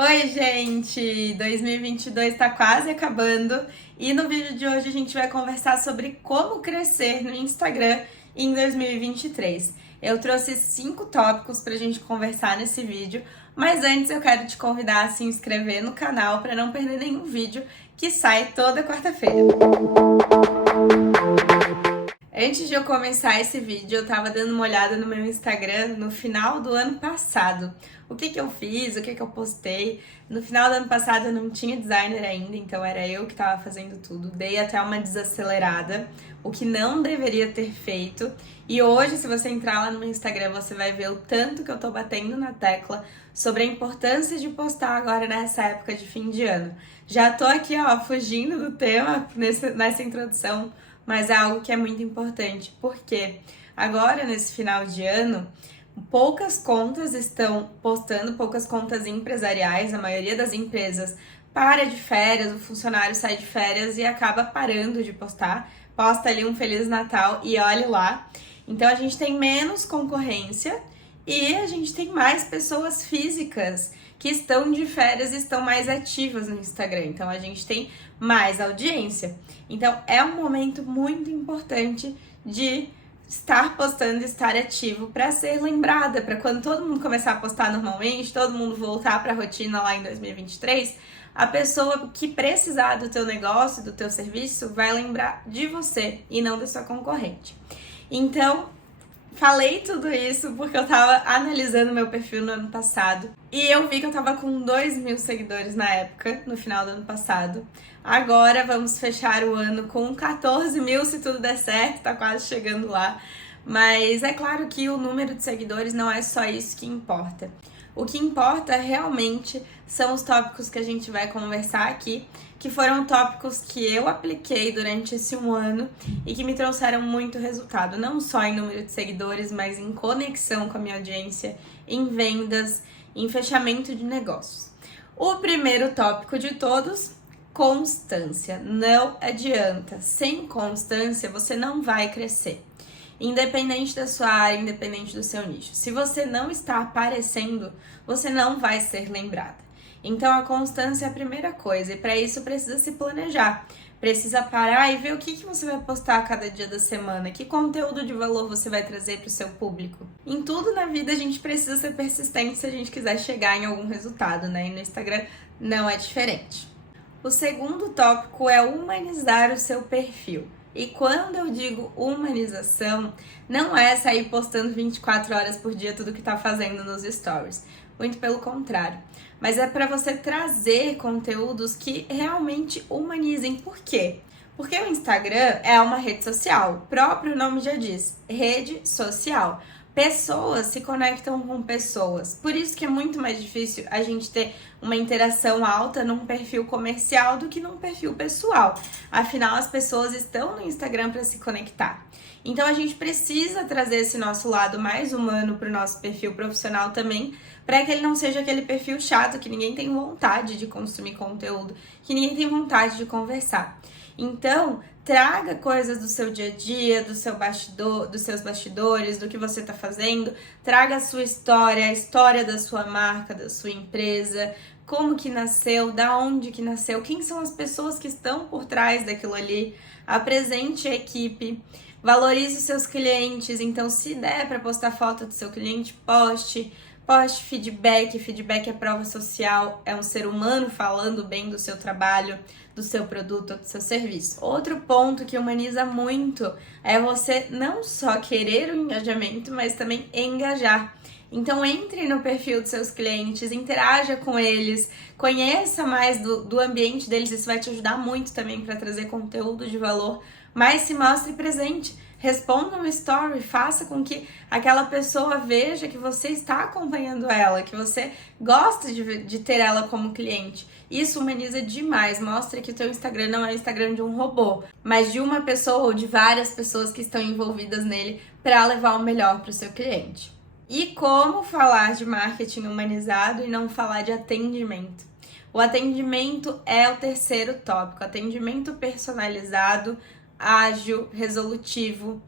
Oi, gente! 2022 está quase acabando e no vídeo de hoje a gente vai conversar sobre como crescer no Instagram em 2023. Eu trouxe 5 tópicos para a gente conversar nesse vídeo, mas antes eu quero te convidar a se inscrever no canal para não perder nenhum vídeo que sai toda quarta-feira. Antes de eu começar esse vídeo, eu tava dando uma olhada no meu Instagram no final do ano passado. O que eu fiz, o que eu postei. No final do ano passado eu não tinha designer ainda, então era eu que tava fazendo tudo. Dei até uma desacelerada, o que não deveria ter feito. E hoje, se você entrar lá no meu Instagram, você vai ver o tanto que eu tô batendo na tecla sobre a importância de postar agora nessa época de fim de ano. Já tô aqui, ó, fugindo do tema nessa introdução, mas é algo que é muito importante, porque agora, nesse final de ano, poucas contas estão postando, poucas contas empresariais, a maioria das empresas para de férias, o funcionário sai de férias e acaba parando de postar, posta ali um Feliz Natal e olhe lá. Então a gente tem menos concorrência e a gente tem mais pessoas físicas que estão de férias e estão mais ativas no Instagram. Então a gente tem mais audiência. Então é um momento muito importante de estar postando, estar ativo para ser lembrada, para quando todo mundo começar a postar normalmente, todo mundo voltar para a rotina lá em 2023, a pessoa que precisar do teu negócio, do teu serviço, vai lembrar de você e não da sua concorrente. Então, falei tudo isso porque eu tava analisando meu perfil no ano passado e eu vi que eu tava com 2.000 seguidores na época, no final do ano passado. Agora vamos fechar o ano com 14.000 se tudo der certo, tá quase chegando lá. Mas é claro que o número de seguidores não é só isso que importa. O que importa realmente são os tópicos que a gente vai conversar aqui, que foram tópicos que eu apliquei durante esse um ano e que me trouxeram muito resultado, não só em número de seguidores, mas em conexão com a minha audiência, em vendas, em fechamento de negócios. O primeiro tópico de todos, constância. Não adianta, sem constância você não vai crescer. Independente da sua área, independente do seu nicho. Se você não está aparecendo, você não vai ser lembrada. Então a constância é a primeira coisa e para isso precisa se planejar. Precisa parar e ver o que você vai postar a cada dia da semana, que conteúdo de valor você vai trazer para o seu público. Em tudo na vida a gente precisa ser persistente se a gente quiser chegar em algum resultado, né? E no Instagram não é diferente. O segundo tópico é humanizar o seu perfil. E quando eu digo humanização, não é sair postando 24 horas por dia tudo que tá fazendo nos stories. Muito pelo contrário. Mas é para você trazer conteúdos que realmente humanizem. Por quê? Porque o Instagram é uma rede social. O próprio nome já diz, rede social. Pessoas se conectam com pessoas. Por isso que é muito mais difícil a gente ter uma interação alta num perfil comercial do que num perfil pessoal. Afinal, as pessoas estão no Instagram para se conectar. Então, a gente precisa trazer esse nosso lado mais humano para o nosso perfil profissional também, para que ele não seja aquele perfil chato que ninguém tem vontade de consumir conteúdo, que ninguém tem vontade de conversar. Então, traga coisas do seu dia a dia, do seu bastidor, dos seus bastidores, do que você está fazendo. Traga a sua história, a história da sua marca, da sua empresa, como que nasceu, da onde que nasceu, quem são as pessoas que estão por trás daquilo ali. Apresente a equipe, valorize os seus clientes. Então, se der para postar foto do seu cliente, poste feedback. Feedback é prova social, é um ser humano falando bem do seu trabalho, do seu produto ou do seu serviço. Outro ponto que humaniza muito é você não só querer o engajamento, mas também engajar. Então entre no perfil dos seus clientes, interaja com eles, conheça mais do ambiente deles, isso vai te ajudar muito também para trazer conteúdo de valor, mas se mostre presente. Responda uma story, faça com que aquela pessoa veja que você está acompanhando ela, que você gosta de ter ela como cliente. Isso humaniza demais, mostra que o teu Instagram não é o Instagram de um robô, mas de uma pessoa ou de várias pessoas que estão envolvidas nele para levar o melhor para o seu cliente. E como falar de marketing humanizado e não falar de atendimento? O atendimento é o terceiro tópico, atendimento personalizado, ágil, resolutivo.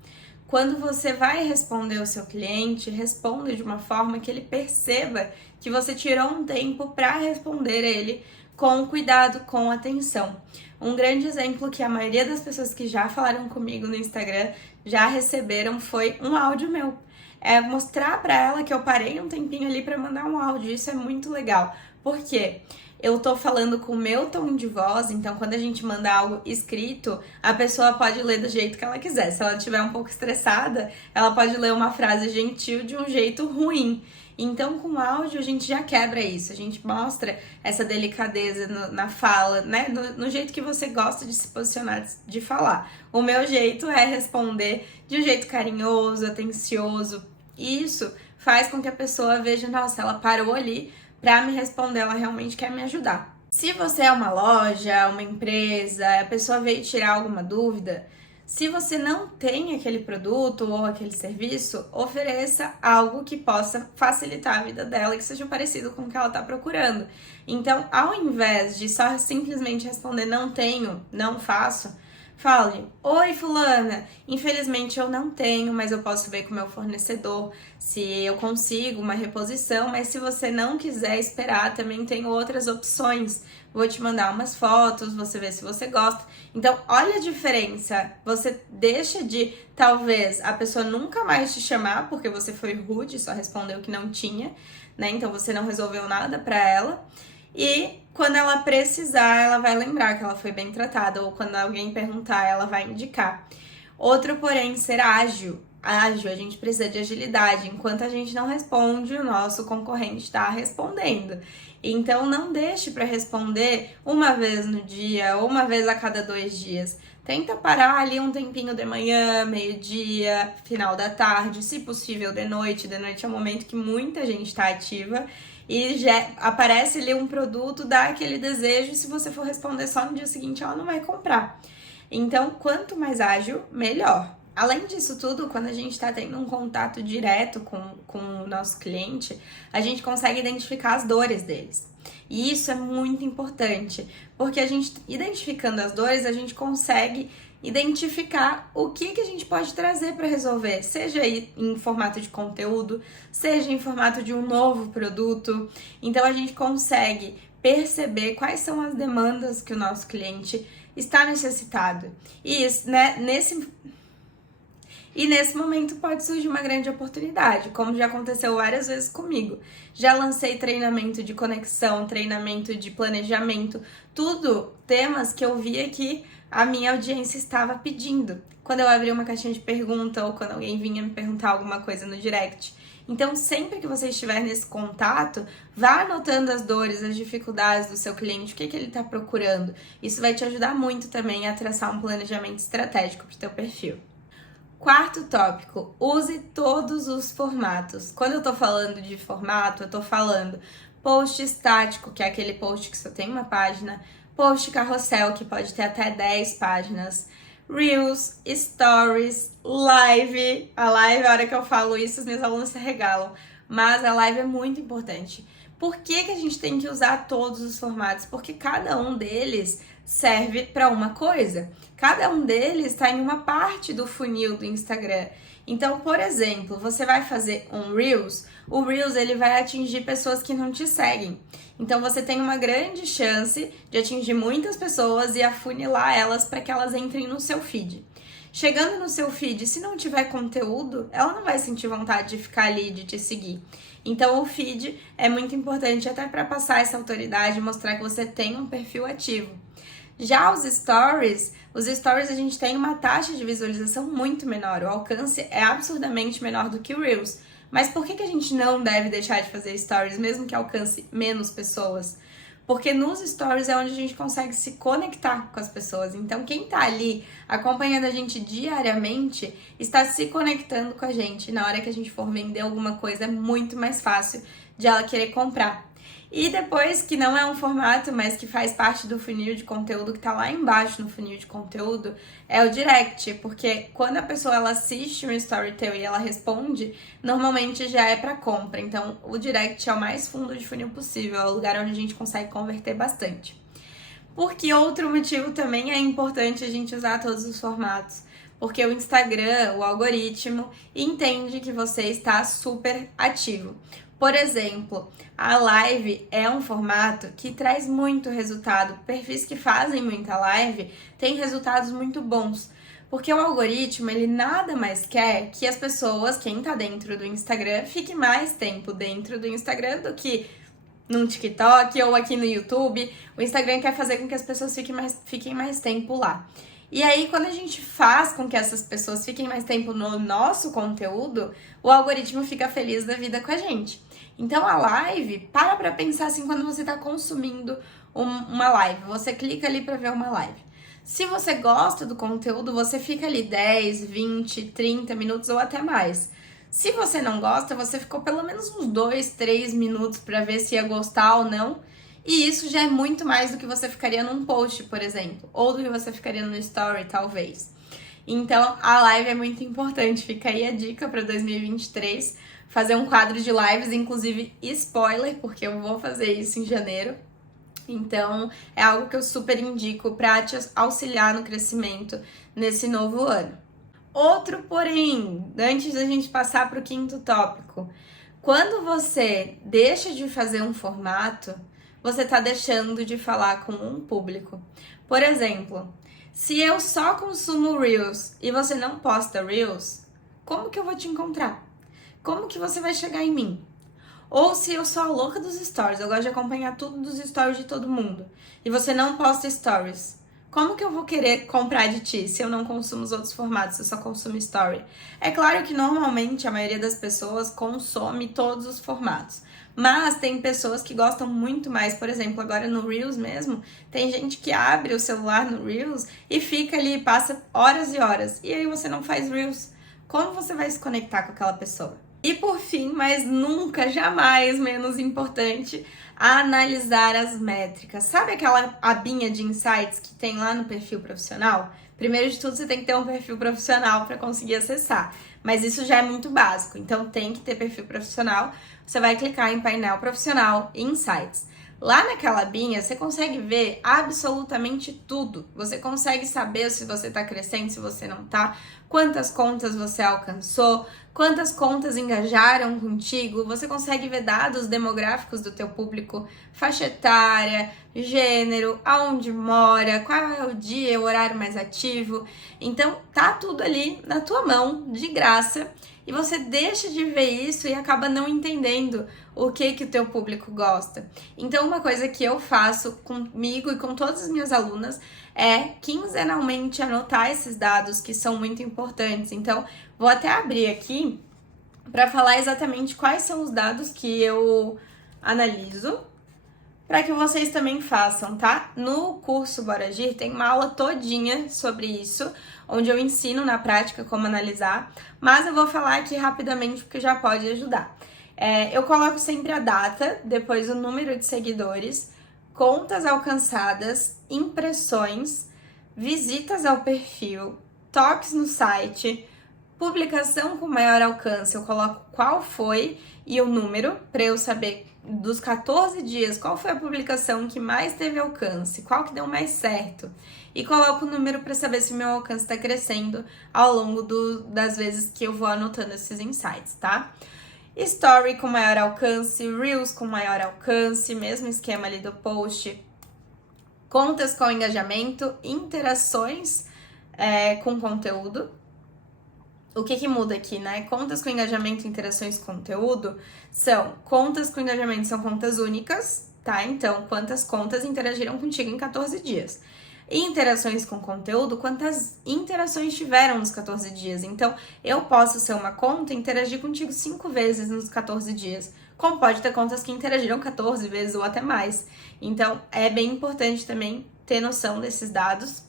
quando você vai responder o seu cliente, responda de uma forma que ele perceba que você tirou um tempo para responder ele com cuidado, com atenção. Um grande exemplo que a maioria das pessoas que já falaram comigo no Instagram já receberam foi um áudio meu. É mostrar para ela que eu parei um tempinho ali para mandar um áudio. Isso é muito legal. Por quê? Eu tô falando com o meu tom de voz, então quando a gente manda algo escrito, a pessoa pode ler do jeito que ela quiser. Se ela estiver um pouco estressada, ela pode ler uma frase gentil de um jeito ruim. Então, com áudio, a gente já quebra isso, a gente mostra essa delicadeza na fala, né? No jeito que você gosta de se posicionar, de falar. O meu jeito é responder de um jeito carinhoso, atencioso. E isso faz com que a pessoa veja, nossa, ela parou ali para me responder, ela realmente quer me ajudar. Se você é uma loja, uma empresa, a pessoa veio tirar alguma dúvida, se você não tem aquele produto ou aquele serviço, ofereça algo que possa facilitar a vida dela, que seja parecido com o que ela está procurando. Então, ao invés de só simplesmente responder não tenho, não faço, fale: oi fulana, infelizmente eu não tenho, mas eu posso ver com o meu fornecedor se eu consigo uma reposição, mas se você não quiser esperar, também tenho outras opções. Vou te mandar umas fotos, você vê se você gosta. Então, olha a diferença. Você deixa de, talvez, a pessoa nunca mais te chamar porque você foi rude, só respondeu que não tinha, né? Então, você não resolveu nada pra ela. E quando ela precisar, ela vai lembrar que ela foi bem tratada, ou quando alguém perguntar, ela vai indicar. Outro, porém, ser ágil. Ágil, a gente precisa de agilidade. Enquanto a gente não responde, o nosso concorrente está respondendo. Então, não deixe para responder uma vez no dia, ou uma vez a cada 2 dias. Tenta parar ali um tempinho de manhã, meio-dia, final da tarde, se possível de noite. De noite é um momento que muita gente está ativa e já aparece ali um produto, dá aquele desejo, e se você for responder só no dia seguinte, ela não vai comprar. Então, quanto mais ágil, melhor. Além disso tudo, quando a gente está tendo um contato direto com o nosso cliente, a gente consegue identificar as dores deles. E isso é muito importante, porque a gente, identificando as dores, a gente consegue identificar o que a gente pode trazer para resolver, seja em formato de conteúdo, seja em formato de um novo produto. Então a gente consegue perceber quais são as demandas que o nosso cliente está necessitado. E isso, né, nesse momento pode surgir uma grande oportunidade, como já aconteceu várias vezes comigo. Já lancei treinamento de conexão, treinamento de planejamento, tudo temas que eu via que a minha audiência estava pedindo. Quando eu abri uma caixinha de pergunta ou quando alguém vinha me perguntar alguma coisa no direct. Então, sempre que você estiver nesse contato, vá anotando as dores, as dificuldades do seu cliente, o que ele está procurando. Isso vai te ajudar muito também a traçar um planejamento estratégico para o teu perfil. Quarto tópico, use todos os formatos. Quando eu tô falando de formato, eu tô falando post estático, que é aquele post que só tem uma página, post carrossel, que pode ter até 10 páginas, Reels, Stories, Live. A live, a hora que eu falo isso, os meus alunos se regalam, mas a live é muito importante. Por que a gente tem que usar todos os formatos? Porque cada um deles serve para uma coisa. Cada um deles está em uma parte do funil do Instagram. Então, por exemplo, você vai fazer um Reels, o Reels ele vai atingir pessoas que não te seguem. Então, você tem uma grande chance de atingir muitas pessoas e afunilar elas para que elas entrem no seu feed. Chegando no seu feed, se não tiver conteúdo, ela não vai sentir vontade de ficar ali, de te seguir. Então, o feed é muito importante até para passar essa autoridade e mostrar que você tem um perfil ativo. Já os stories a gente tem uma taxa de visualização muito menor, o alcance é absurdamente menor do que o Reels. Mas por que a gente não deve deixar de fazer stories, mesmo que alcance menos pessoas? Porque nos stories é onde a gente consegue se conectar com as pessoas. Então, quem tá ali acompanhando a gente diariamente está se conectando com a gente. Na hora que a gente for vender alguma coisa, é muito mais fácil de ela querer comprar. E depois, que não é um formato, mas que faz parte do funil de conteúdo, que tá lá embaixo no funil de conteúdo, é o direct, porque quando a pessoa ela assiste um story teu e ela responde, normalmente já é para compra. Então, o direct é o mais fundo de funil possível, é o lugar onde a gente consegue converter bastante. Porque outro motivo também é importante a gente usar todos os formatos, porque o Instagram, o algoritmo, entende que você está super ativo. Por exemplo, a live é um formato que traz muito resultado. Perfis que fazem muita live têm resultados muito bons. Porque o algoritmo, ele nada mais quer que as pessoas, quem tá dentro do Instagram, fique mais tempo dentro do Instagram do que no TikTok ou aqui no YouTube. O Instagram quer fazer com que as pessoas fiquem mais tempo lá. E aí, quando a gente faz com que essas pessoas fiquem mais tempo no nosso conteúdo, o algoritmo fica feliz da vida com a gente. Então, a live, pra pensar assim, quando você tá consumindo uma live, você clica ali pra ver uma live. Se você gosta do conteúdo, você fica ali 10, 20, 30 minutos ou até mais. Se você não gosta, você ficou pelo menos uns 2, 3 minutos para ver se ia gostar ou não. E isso já é muito mais do que você ficaria num post, por exemplo, ou do que você ficaria no story, talvez. Então, a live é muito importante. Fica aí a dica para 2023, fazer um quadro de lives, inclusive spoiler, porque eu vou fazer isso em janeiro. Então, é algo que eu super indico para te auxiliar no crescimento nesse novo ano. Outro porém, antes da gente passar para o quinto tópico, quando você deixa de fazer um formato, você está deixando de falar com um público. Por exemplo, se eu só consumo Reels e você não posta Reels, como que eu vou te encontrar? Como que você vai chegar em mim? Ou se eu sou a louca dos stories, eu gosto de acompanhar tudo dos stories de todo mundo, e você não posta stories, como que eu vou querer comprar de ti se eu não consumo os outros formatos, se eu só consumo story? É claro que normalmente a maioria das pessoas consome todos os formatos, mas tem pessoas que gostam muito mais. Por exemplo, agora no Reels mesmo, tem gente que abre o celular no Reels e fica ali, passa horas e horas, e aí você não faz Reels. Como você vai se conectar com aquela pessoa? E por fim, mas nunca, jamais menos importante, analisar as métricas. Sabe aquela abinha de insights que tem lá no perfil profissional? Primeiro de tudo, você tem que ter um perfil profissional para conseguir acessar. Mas isso já é muito básico, então tem que ter perfil profissional. Você vai clicar em painel profissional e insights. Lá naquela abinha, você consegue ver absolutamente tudo. Você consegue saber se você está crescendo, se você não está, quantas contas você alcançou, quantas contas engajaram contigo. Você consegue ver dados demográficos do teu público, faixa etária, gênero, aonde mora, qual é o dia, o horário mais ativo. Então, tá tudo ali na tua mão, de graça. E você deixa de ver isso e acaba não entendendo o que o teu público gosta. Então, uma coisa que eu faço comigo e com todas as minhas alunas é quinzenalmente anotar esses dados que são muito importantes. Então, vou até abrir aqui para falar exatamente quais são os dados que eu analiso, para que vocês também façam, tá? No curso Bora Agir tem uma aula todinha sobre isso, onde eu ensino na prática como analisar, mas eu vou falar aqui rapidamente porque já pode ajudar. Eu coloco sempre a data, depois o número de seguidores, contas alcançadas, impressões, visitas ao perfil, toques no site, publicação com maior alcance, eu coloco qual foi e o número, para eu saber dos 14 dias qual foi a publicação que mais teve alcance, qual que deu mais certo. E coloco o número para saber se o meu alcance está crescendo ao longo das vezes que eu vou anotando esses insights, tá? Story com maior alcance, Reels com maior alcance, mesmo esquema ali do post. Contas com engajamento, interações com conteúdo. O que muda aqui, né? Contas com engajamento e interações com conteúdo são contas com engajamento, são contas únicas, tá? Então, quantas contas interagiram contigo em 14 dias. E interações com conteúdo, quantas interações tiveram nos 14 dias. Então, eu posso ser uma conta e interagir contigo 5 vezes nos 14 dias. Como pode ter contas que interagiram 14 vezes ou até mais. Então, é bem importante também ter noção desses dados.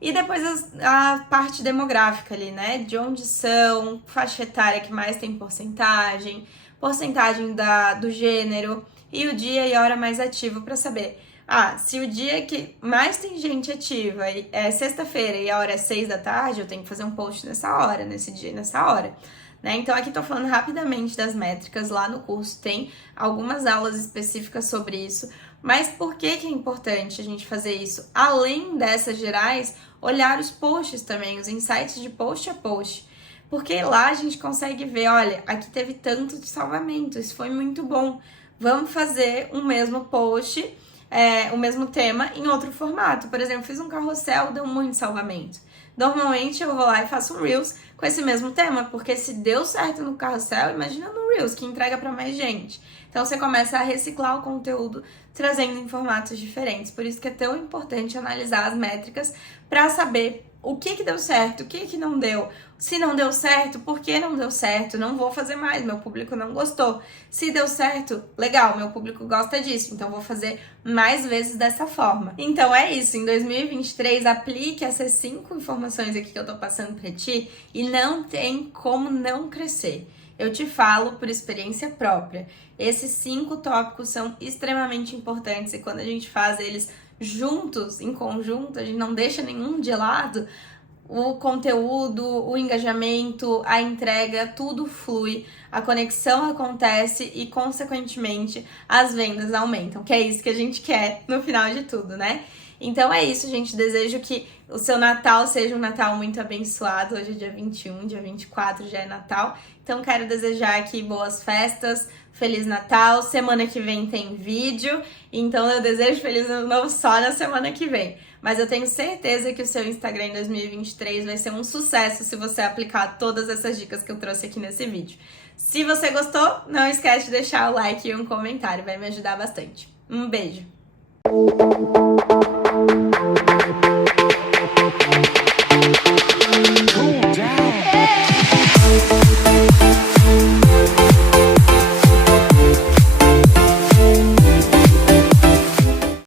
E depois a parte demográfica ali, né? De onde são, faixa etária que mais tem porcentagem do gênero e o dia e a hora mais ativo para saber. Se o dia que mais tem gente ativa é sexta-feira e a hora é 6 da tarde, eu tenho que fazer um post nessa hora, nesse dia, nessa hora. Né? Então, aqui tô falando rapidamente das métricas, lá no curso tem algumas aulas específicas sobre isso, Mas por que é importante a gente fazer isso? Além dessas gerais, olhar os posts também, os insights de post a post. Porque lá a gente consegue ver, olha, aqui teve tanto de salvamento, isso foi muito bom. Vamos fazer o mesmo post, o mesmo tema em outro formato. Por exemplo, fiz um carrossel, deu muito salvamento. Normalmente eu vou lá e faço um Reels com esse mesmo tema, porque se deu certo no carrossel, imagina no Reels, que entrega para mais gente. Então você começa a reciclar o conteúdo, trazendo em formatos diferentes. Por isso que é tão importante analisar as métricas para saber o que deu certo, o que não deu. Se não deu certo, por que não deu certo? Não vou fazer mais, meu público não gostou. Se deu certo, legal, meu público gosta disso, então vou fazer mais vezes dessa forma. Então é isso, em 2023 aplique essas 5 informações aqui que eu tô passando pra ti e não tem como não crescer. Eu te falo por experiência própria. Esses 5 tópicos são extremamente importantes e quando a gente faz eles juntos, em conjunto, a gente não deixa nenhum de lado, o conteúdo, o engajamento, a entrega, tudo flui, a conexão acontece e, consequentemente, as vendas aumentam, que é isso que a gente quer no final de tudo, né? Então é isso, gente. Desejo que o seu Natal seja um Natal muito abençoado. Hoje é dia 21, dia 24 já é Natal. Então quero desejar aqui boas festas, Feliz Natal. Semana que vem tem vídeo, então eu desejo Feliz Ano Novo só na semana que vem. Mas eu tenho certeza que o seu Instagram em 2023 vai ser um sucesso se você aplicar todas essas dicas que eu trouxe aqui nesse vídeo. Se você gostou, não esquece de deixar o like e um comentário, vai me ajudar bastante. Um beijo!